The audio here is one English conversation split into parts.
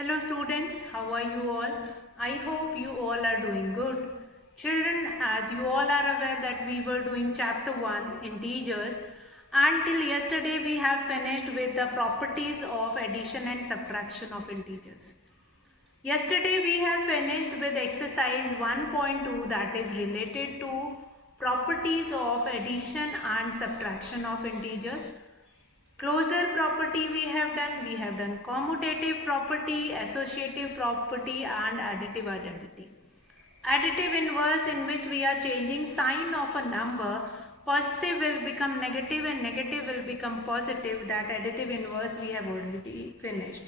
Hello students, how are you all? I hope you all are doing good. Children, as you all are aware that we were doing chapter 1 integers, until yesterday we have finished with the properties of addition and subtraction of integers. Yesterday we have finished with exercise 1.2 that is related to properties of addition and subtraction of integers. Closure property we have done commutative property, associative property and additive identity. Additive inverse, in which we are changing sign of a number, positive will become negative and negative will become positive. That additive inverse we have already finished.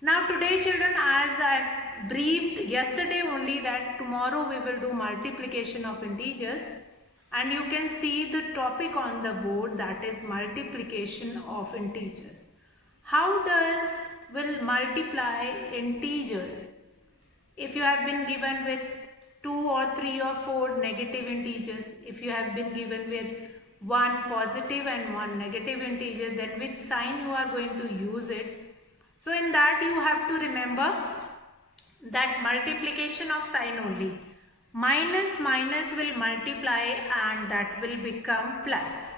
Now today children, as I briefed yesterday only, that tomorrow we will do multiplication of integers. And you can see the topic on the board, that is multiplication of integers. How does will multiply integers? If you have been given with 2 or 3 or 4 negative integers, if you have been given with one positive and one negative integer, then which sign you are going to use it? So in that you have to remember that multiplication of sign only. Minus minus will multiply and that will become plus.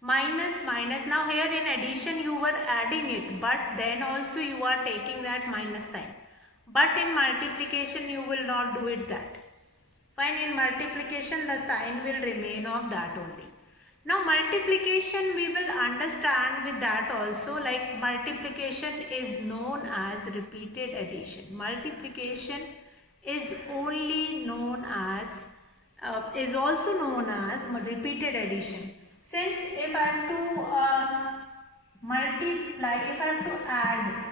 Minus minus, now here in addition you were adding it, but then also you are taking that minus sign. But in multiplication you will not do it that. Fine, in multiplication the sign will remain of that only. Now multiplication we will understand with that also, like multiplication is known as repeated addition. Multiplication is only known as, is also known as repeated addition. Since if I have to multiply, if I have to add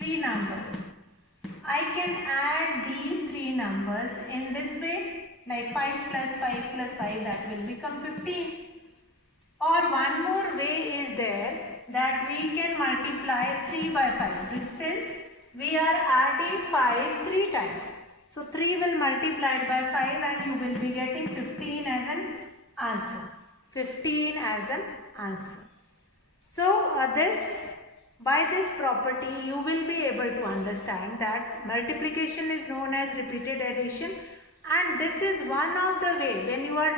3 numbers, I can add these 3 numbers in this way, like 5 plus 5 plus 5, that will become 15. Or one more way is there, that we can multiply 3 by 5, since we are adding 5 3 times. So 3 will multiply by 5 and you will be getting 15 as an answer. 15 as an answer. So by this property you will be able to understand that multiplication is known as repeated addition, and this is one of the way when you are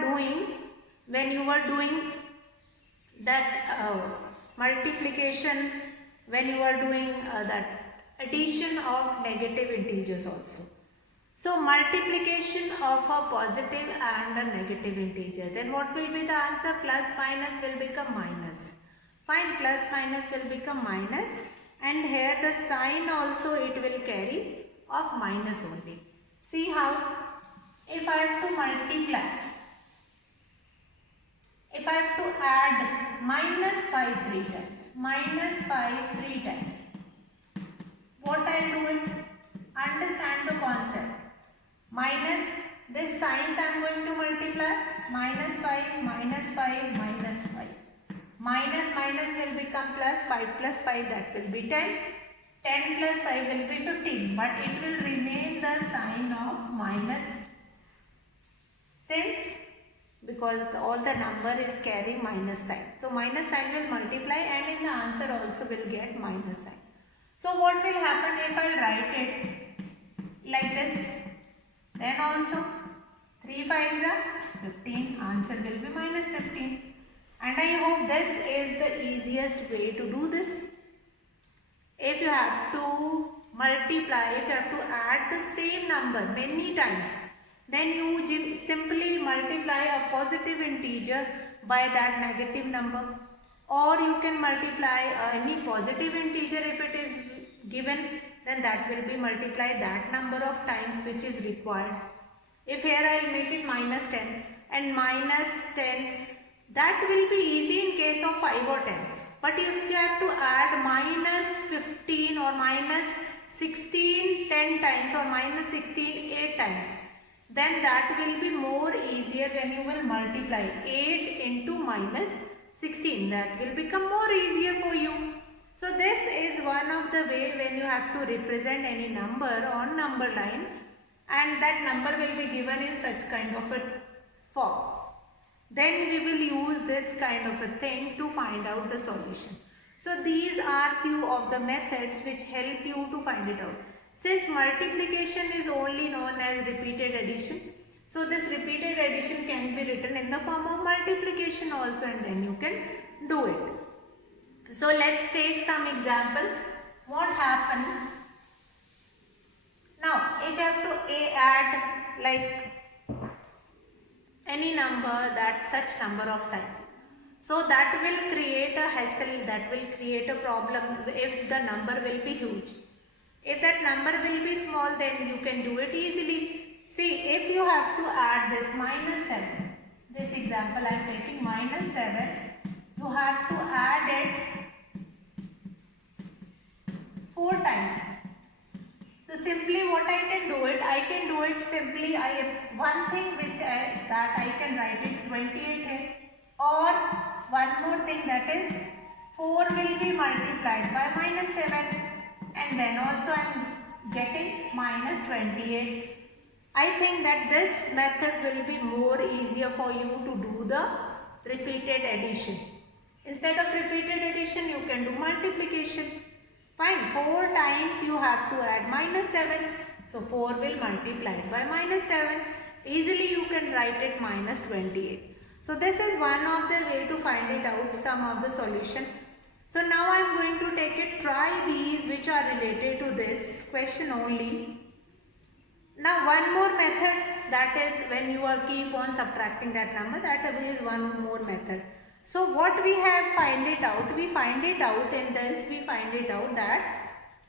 doing that multiplication, when you are doing that addition of negative integers also. So multiplication of a positive and a negative integer, then what will be the answer? Plus minus will become minus. Fine, plus minus will become minus, and here the sign also it will carry of minus only. See how, if I have to multiply, if I have to add minus 5 3 times, minus 5 3 times, what I will do it? Understand the concept. Minus, this signs I am going to multiply, minus 5, minus 5, minus 5. Minus minus will become plus, 5 plus 5, that will be 10. 10 plus 5 will be 15, but it will remain the sign of minus, since because all the number is carrying minus sign. So minus sign will multiply and in the answer also will get minus sign. So what will happen if I write it like this? Then also 3 5s are 15, answer will be minus 15. And I hope this is the easiest way to do this. If you have to multiply, if you have to add the same number many times, then you simply multiply a positive integer by that negative number, or you can multiply any positive integer if it is given, then that will be multiplied that number of times which is required. If here I will make it minus 10 and minus 10, that will be easy in case of 5 or 10. But if you have to add minus 15 or minus 16 10 times or minus 16 8 times, then that will be more easier when you will multiply 8 into minus 16. That will become more easier for you. So this is one of the way when you have to represent any number on number line, and that number will be given in such kind of a form. Then we will use this kind of a thing to find out the solution. So these are few of the methods which help you to find it out. Since multiplication is only known as repeated addition, so this repeated addition can be written in the form of multiplication also, and then you can do it. So let's take some examples. What happened? Now if you have to add like any number, that such number of times, so that will create a hassle, that will create a problem if the number will be huge. If that number will be small, then you can do it easily. See, if you have to add this -7, this example I am taking -7, you have to add it 4 times. So simply what I can do it simply, one thing which I can write it 28 here, or one more thing, that is 4 will be multiplied by -7, and then also I am getting -28. I think that this method will be more easier for you to do the repeated addition. Instead of repeated addition, you can do multiplication. Fine, 4 times you have to add -7. So 4 will multiply by -7. Easily you can write it -28. So this is one of the way to find it out, some of the solution. So now I am going to take it, try these which are related to this question only. Now one more method, that is when you are keep on subtracting that number, that is one more method. So what we have find it out, we find it out in this, we find it out that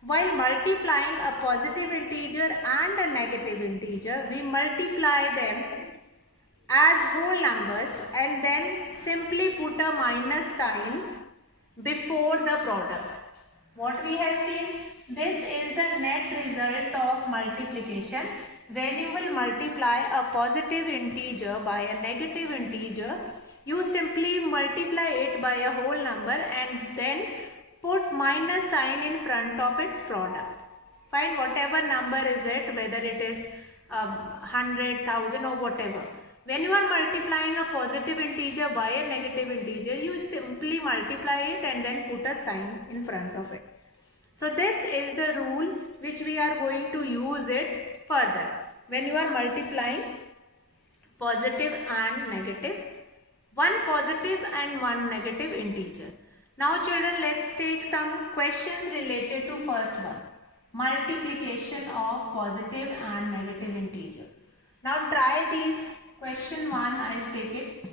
while multiplying a positive integer and a negative integer, we multiply them as whole numbers and then simply put a minus sign before the product. What we have seen, this is the net result of multiplication. When you will multiply a positive integer by a negative integer, you simply multiply it by a whole number and then put minus sign in front of its product. Find whatever number is it, whether it is 100, 1000 or whatever. When you are multiplying a positive integer by a negative integer, you simply multiply it and then put a sign in front of it. So this is the rule which we are going to use it further. When you are multiplying positive and negative, one positive and one negative integer. Now children, let's take some questions related to first one. Multiplication of positive and negative integer. Now try these. Question 1, I will take it.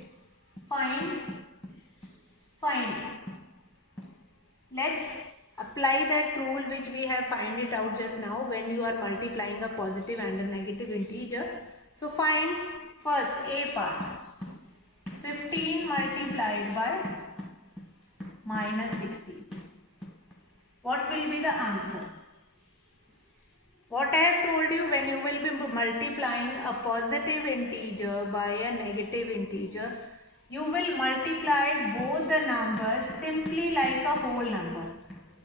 Find. Let's apply that rule which we have find it out just now when you are multiplying a positive and a negative integer. So find first A part. 15 multiplied by -16. What will be the answer? What I have told you, when you will be multiplying a positive integer by a negative integer, you will multiply both the numbers simply like a whole number.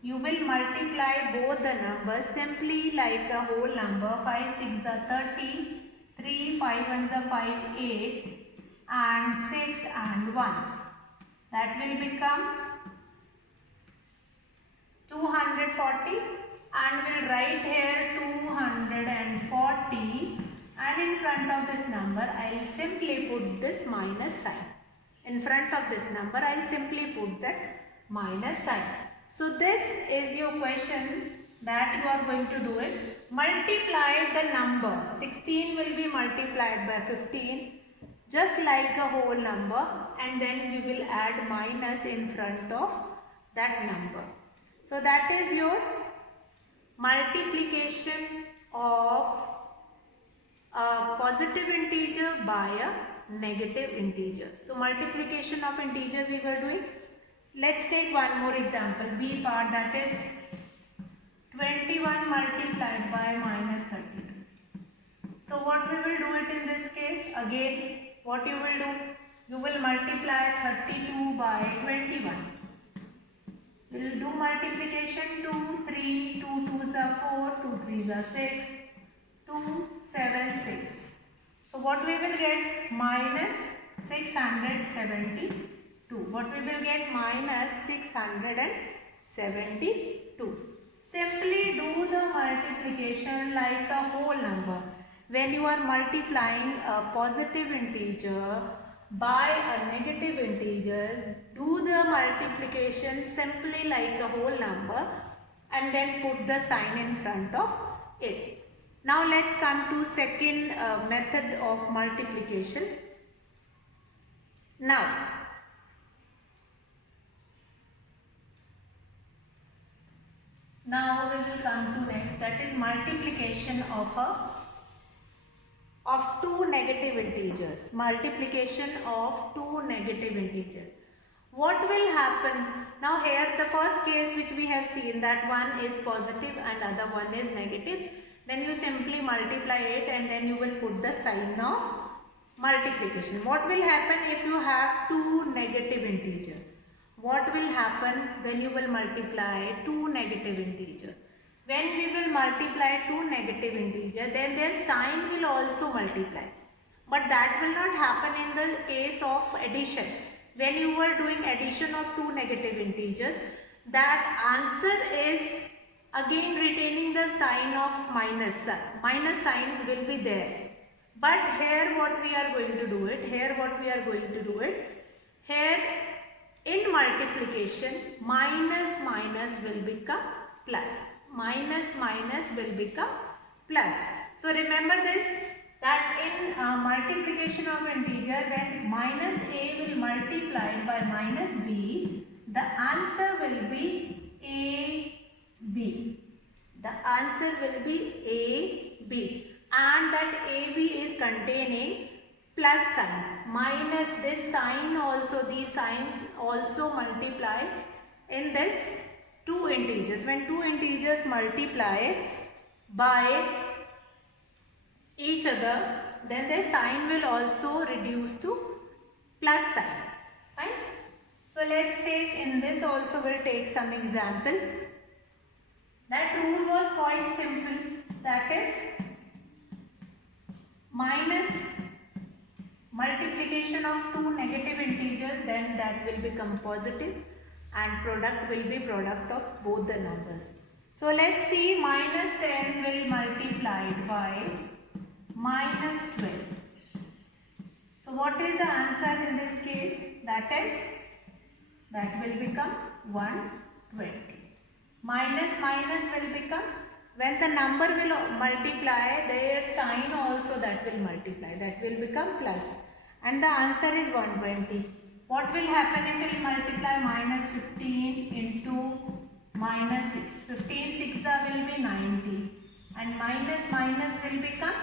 You will multiply both the numbers simply like a whole number. 5 6 are 30, 3 5 1 are 5, 8 and 6 and 1. That will become 240. And we'll write here 240, and in front of this number I'll simply put this minus sign. In front of this number I'll simply put that minus sign. So this is your question that you are going to do it. Multiply the number. 16 will be multiplied by 15 just like a whole number, and then you will add minus in front of that number. So that is your multiplication of a positive integer by a negative integer. So multiplication of integer we were doing. Let's take one more example. B part, that is 21 multiplied by -32. So what we will do it in this case? Again, what you will do? You will multiply 32 by 21. We will do multiplication. 2, 3, 2 2s are 4, 2 3s are 6, 2, 7, 6. So what we will get? Minus 672. What we will get? Minus 672. 72. Simply do the multiplication like a whole number. When you are multiplying a positive integer by a negative integer, do the multiplication simply like a whole number and then put the sign in front of it. Now let's come to second method of multiplication. Now we will come to next, that is multiplication of two negative integers. Multiplication of two negative integers. What will happen? Now here the first case which we have seen, that one is positive and other one is negative. Then you simply multiply it and then you will put the sign of multiplication. What will happen if you have two negative integers? What will happen when you will multiply two negative integers? When we will multiply two negative integers, then their sign will also multiply. But that will not happen in the case of addition. When you are doing addition of two negative integers, that answer is again retaining the sign of minus. Minus sign will be there. But here what we are going to do it, here in multiplication, minus minus will become plus. Minus minus will become plus. So remember this, that in multiplication of integer, when minus a will multiply by minus b, the answer will be ab. The answer will be ab, and that ab is containing plus sign. Minus this sign also, these signs also multiply in this two integers. When two integers multiply by each other, then their sign will also reduce to plus sign. Right? So let's take, in this also we'll take some example. That rule was quite simple, that is minus multiplication of two negative integers, then that will become positive and product will be product of both the numbers. So let's see, minus 10 will multiply by minus 12. So what is the answer in this case? That will become 120. Minus minus will become, when the number will multiply, their sign also that will multiply, that will become plus, and the answer is 120. What will happen if we multiply minus 15 into minus 6? 15 6 will be 90, and minus minus will become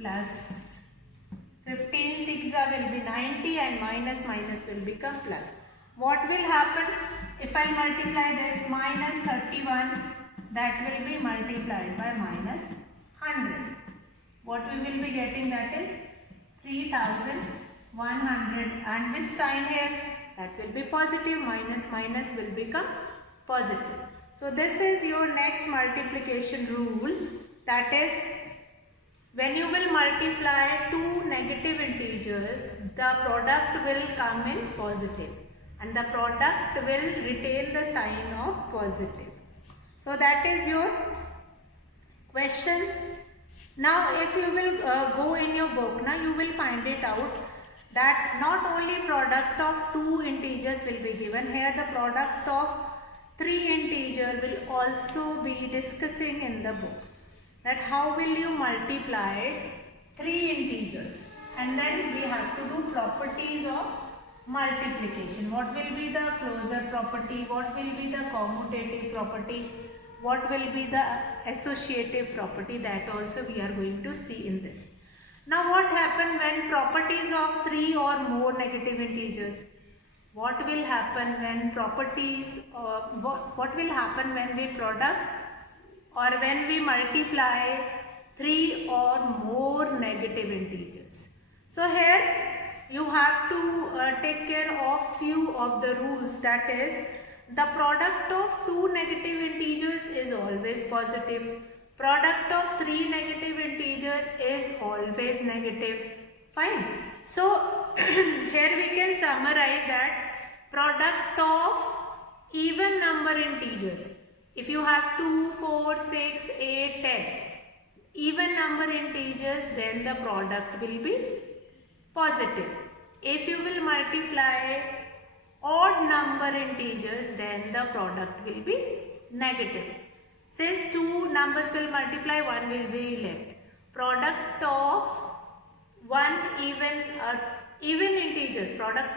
plus. 15 6 will be 90 and minus minus will become plus. What will happen if I multiply this minus 31? That will be multiplied by minus 100. What we will be getting, that is 3100, and which sign here? That will be positive. Minus minus will become positive. So this is your next multiplication rule, that is when you will multiply two negative integers, the product will come in positive and the product will retain the sign of positive. So that is your question. Now if you will go in your book, now you will find it out that not only product of two integers will be given, here the product of three integers will also be discussing in the book. That how will you multiply three integers, and then we have to do properties of multiplication. What will be the closure property, what will be the commutative property, what will be the associative property, that also we are going to see in this. Now what happens when properties of three or more negative integers? What will happen when properties, what will happen when we product or when we multiply three or more negative integers? So here you have to take care of few of the rules, that is the product of two negative integers is always positive, product of three negative integers is always negative. Fine. So here we can summarize that product of even number integers. If you have 2, 4, 6, 8, 10, even number integers, then the product will be positive. If you will multiply odd number integers, then the product will be negative. Since two numbers will multiply, one will be left. Product of even integers, product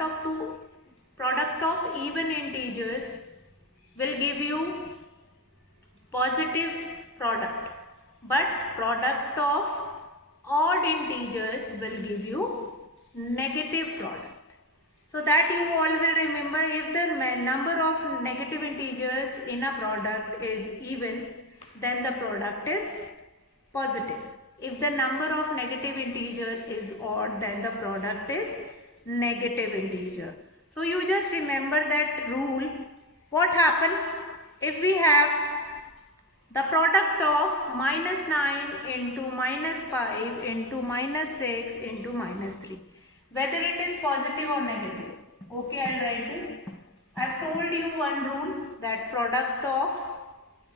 of even integers will give you positive product, but product of odd integers will give you negative product. So that you all will remember, if the number of negative integers in a product is even, then the product is positive. If the number of negative integer is odd, then the product is negative integer. So you just remember that rule. What happened if we have the product of minus 9 into minus 5 into minus 6 into minus 3, whether it is positive or negative. Okay, I'll write this. I've told you one rule, that product of,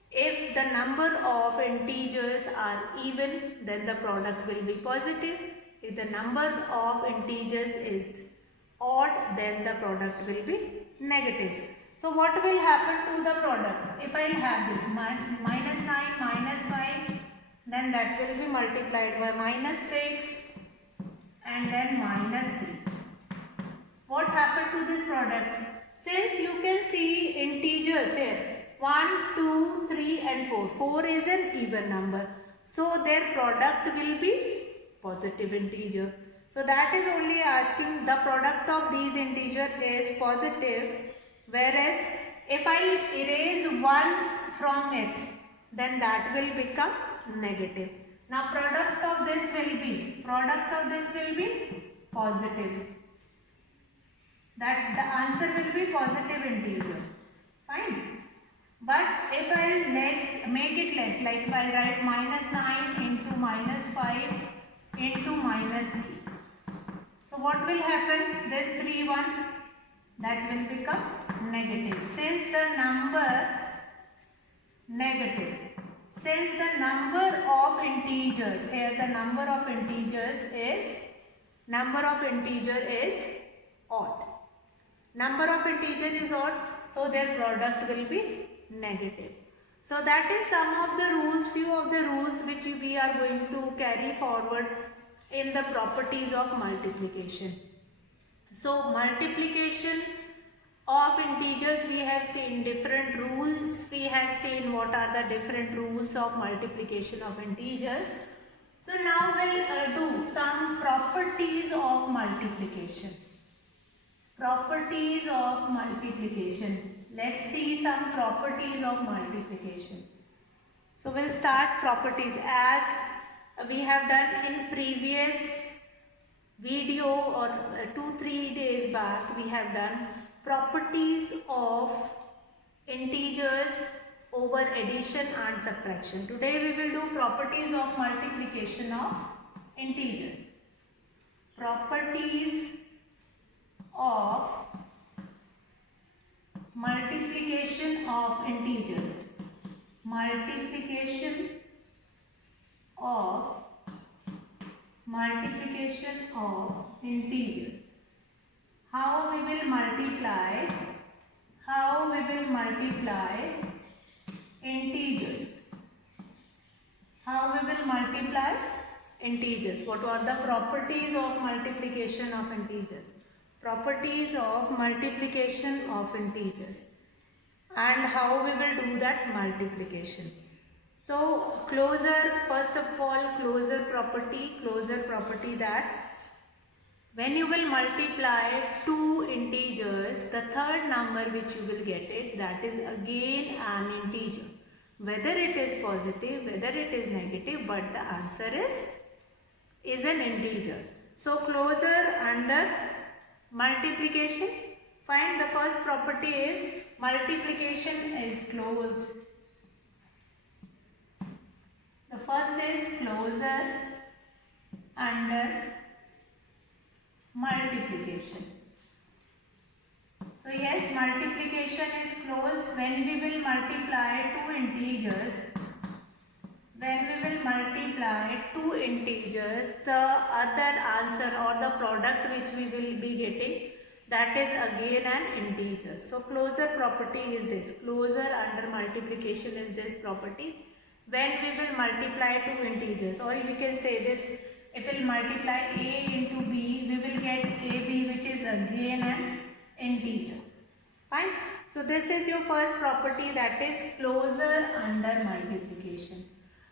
if the number of integers are even, then the product will be positive. If the number of integers is odd, then the product will be negative. So what will happen to the product? If I will have this minus 9 minus 5, then that will be multiplied by minus 6 and then minus 3. What happened to this product? Since you can see integers here, 1, 2, 3 and 4. 4 is an even number. So their product will be positive integer. So that is only asking the product of these integers is positive, whereas if I erase 1 from it, then that will become negative. Now product of this will be positive. That the answer will be positive integer. Fine. But if I make it less, like if I write minus 9 into minus 5 into minus 3. So what will happen? This 3 1, that will become negative. Since the number of integers, here the number of integer is odd. Number of integer is odd, so their product will be negative. So that is few of the rules which we are going to carry forward in the properties of multiplication. So multiplication of integers, we have seen different rules. We have seen what are the different rules of multiplication of integers. So now we'll do some properties of multiplication. Properties of multiplication. Let's see some properties of multiplication. So we'll start properties as we have done in previous video, or 2-3 days back we have done properties of integers over addition and subtraction. Today we will do properties of multiplication of integers. Properties of multiplication of integers. Multiplication of integers. How we will multiply integers. How we will multiply integers. What are the properties of multiplication of integers? Properties of multiplication of integers, and how we will do that multiplication. So closure, first of all, closure property that when you will multiply two integers, the third number which you will get it, that is again an integer. Whether it is positive, whether it is negative, but the answer is an integer. So closure under multiplication. Find the first property is multiplication is closed. The first is closure under multiplication. So yes, multiplication is closed when we will multiply two integers. When we will multiply two integers, the other answer or the product which we will be getting, that is again an integer. So closure property is this. Closure under multiplication is this property. When we will multiply two integers, or we can say this, if we will multiply a into b, we will get ab, which is again an integer. Fine. So this is your first property, that is closure under multiplication.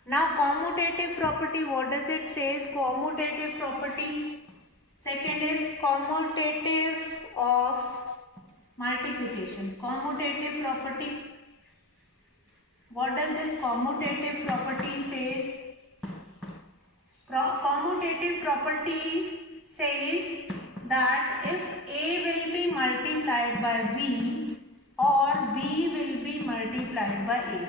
Now commutative property, what does it say? Commutative property. Second is commutative of multiplication. Commutative property. What does this commutative property says? Commutative property says that if A will be multiplied by B or B will be multiplied by A,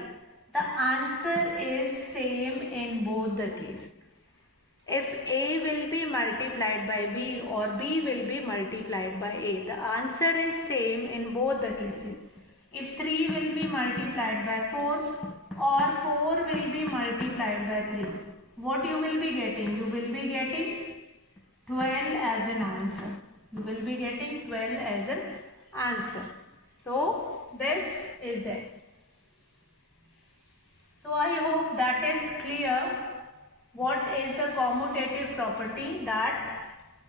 the answer is same in both the cases. If A will be multiplied by B or B will be multiplied by A, the answer is same in both the cases. If 3 will be multiplied by 4 or 4 will be multiplied by 3, what you will be getting? You will be getting 12 as an answer. You will be getting 12 as an answer. So this is there. So I hope that is clear. What is the commutative property? That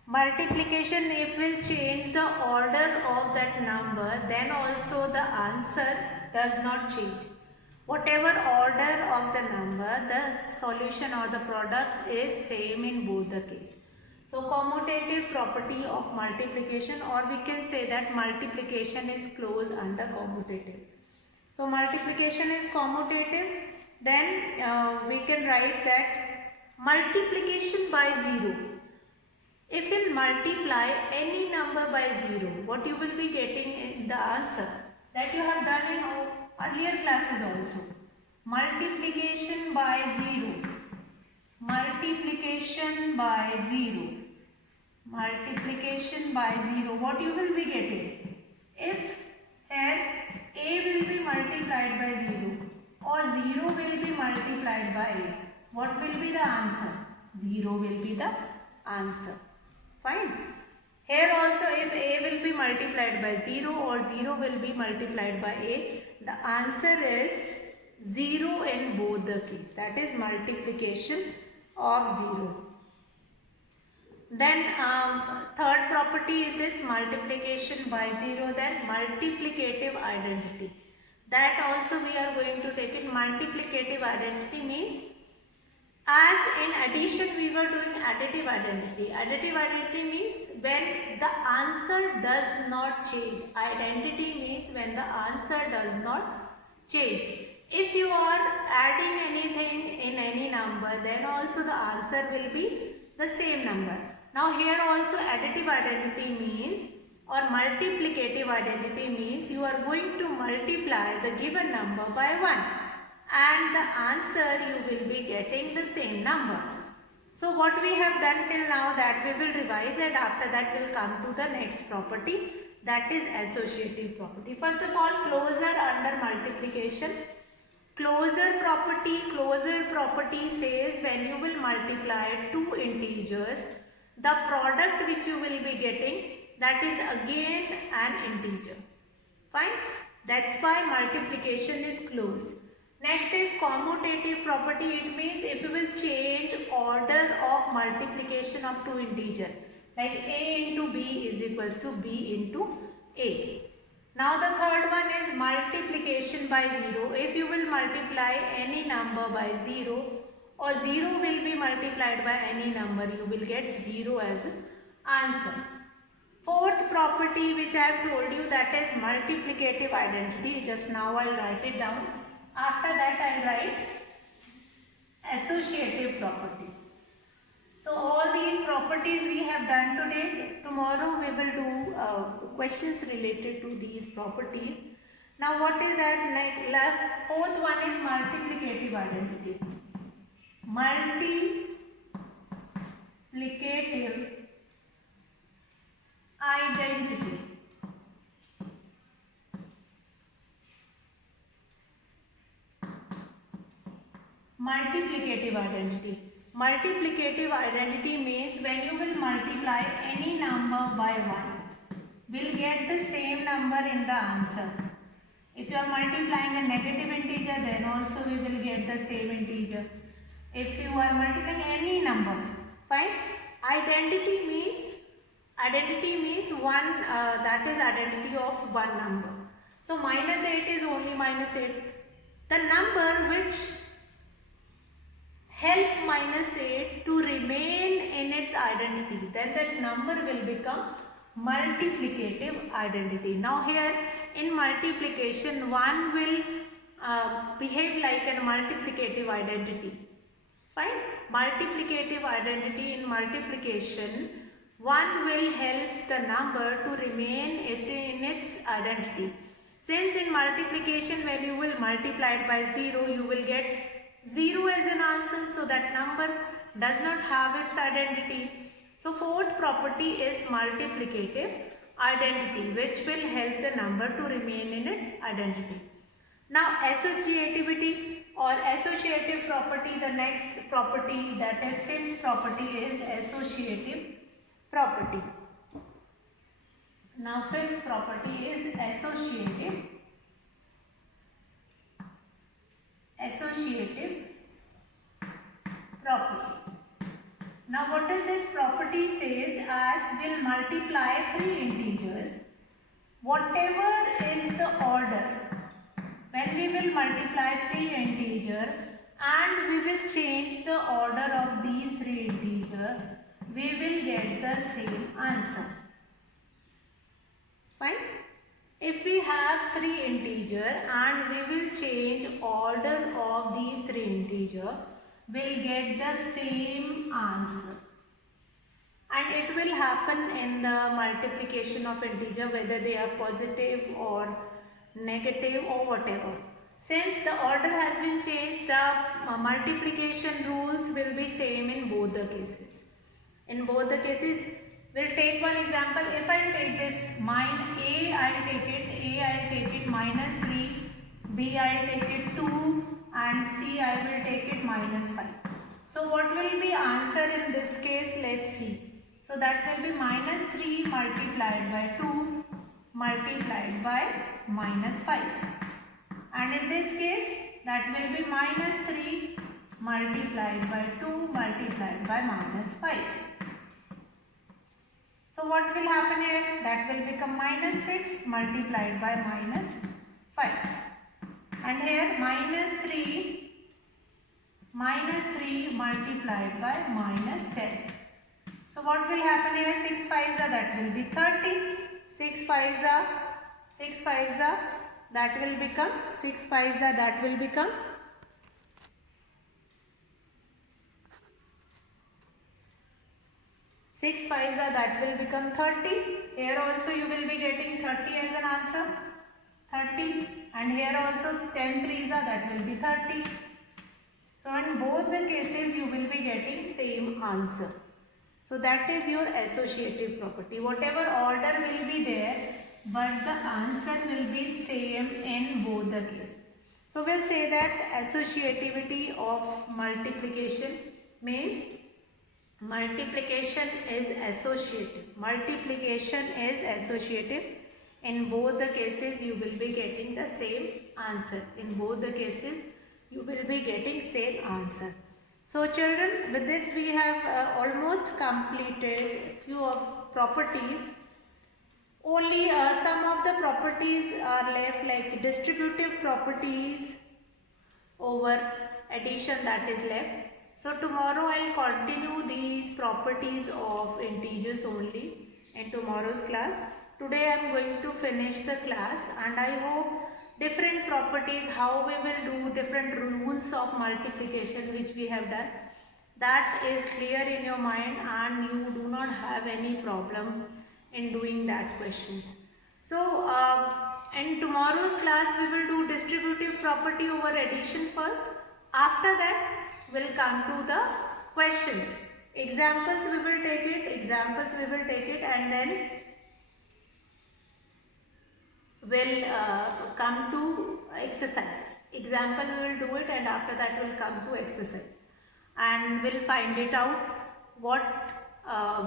multiplication, if we change the order of that number, then also the answer does not change. Whatever order of the number, the solution or the product is same in both the cases. So commutative property of multiplication, or we can say that multiplication is closed under commutative. So multiplication is commutative, then we can write that multiplication by 0. If we multiply any number by 0, what you will be getting in the answer that you have done in earlier classes also. Multiplication by 0. Multiplication by 0. Multiplication by 0. What you will be getting? If here A will be multiplied by 0 or 0 will be multiplied by A, what will be the answer? 0 will be the answer. Fine. Here also, if A will be multiplied by 0 or 0 will be multiplied by A, the answer is 0 in both the cases. That is multiplication of 0. Then third property is this multiplication by 0, then multiplicative identity. That also we are going to take it. Multiplicative identity means, as in addition we were doing additive identity. Additive identity means when the answer does not change. Identity means when the answer does not change. If you are adding anything in any number, then also the answer will be the same number. Now here also additive identity means, or multiplicative identity means, you are going to multiply the given number by 1 and the answer you will be getting the same number. So what we have done till now, that we will revise, and after that we will come to the next property, that is associative property. First of all, closure under multiplication. Closure property says when you will multiply two integers, the product which you will be getting, that is again an integer. Fine. That's why multiplication is closed. Next is commutative property. It means if you will change order of multiplication of two integers, like A into B is equals to B into A. Now the third one is multiplication by 0. If you will multiply any number by 0 or 0 will be multiplied by any number, you will get 0 as an answer. Fourth property which I have told you, that is multiplicative identity. Just now I will write it down. After that I will write associative property. So all these properties we have done today. Tomorrow we will do questions related to these properties. Now what is that? Fourth one is multiplicative identity. Multiplicative identity. Multiplicative identity. Multiplicative identity means when you will multiply any number by 1, we'll get the same number in the answer. If you are multiplying a negative integer, then also we will get the same integer. If you are multiplying any number, fine. Identity means one, that is identity of one number. So minus 8 is only minus 8. The number which help minus 8 to remain in its identity, then that number will become multiplicative identity. Now here in multiplication, 1 will behave like a multiplicative identity. Fine. Multiplicative identity in multiplication, 1 will help the number to remain in its identity. Since in multiplication when you will multiply it by 0, you will get 0 as an answer, so that number does not have its identity. So fourth property is multiplicative identity, which will help the number to remain in its identity. Now associativity or associative property, the next property, that is fifth property, is associative property. Now fifth property is associative property. Now what does this property says? As will multiply three integers, whatever is the order, when we will multiply three integers and we will change the order of these three integers, we will get the same answer. Fine. If we have three integers and we will change order of these three integers, we'll get the same answer. And it will happen in the multiplication of integer, whether they are positive or negative or whatever. Since the order has been changed, the multiplication rules will be same in both the cases. In both the cases, we'll take one example. If I take this A, I'll take it minus 3, B, I'll take it 2, and C, I will take it minus 5. So what will be answer in this case? Let's see. So that will be minus 3 multiplied by 2 multiplied by minus 5. And in this case, that will be minus 3 multiplied by 2 multiplied by minus 5. So what will happen here? That will become minus 6 multiplied by minus 5. And here minus 3 multiplied by minus 10. So what will happen here? 6 5s are, that will be 30. 6 5s are, that will become 6 5s are, that will become 6 5s are, that will become 30. Here also you will be getting 30 as an answer. 30. And here also 10 3s are, that will be 30. So in both the cases you will be getting same answer. So that is your associative property. Whatever order will be there, but the answer will be same in both the cases. So we'll say that associativity of multiplication means multiplication is associative. Multiplication is associative. In both the cases you will be getting the same answer. In both the cases you will be getting same answer. So children, with this we have almost completed few of properties. Only some of the properties are left, like distributive properties over addition, that is left. So tomorrow I will continue these properties of integers only in tomorrow's class. Today I am going to finish the class, and I hope different properties, how we will do different rules of multiplication which we have done, that is clear in your mind and you do not have any problem in doing that questions. So in tomorrow's class we will do distributive property over addition first. After that we will come to the questions. Examples we will take it, and then will come to exercise. example we will do it, and after that we'll come to exercise and we'll find it out what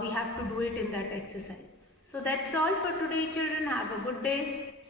we have to do it in that exercise. So that's all for today, children. Have a good day.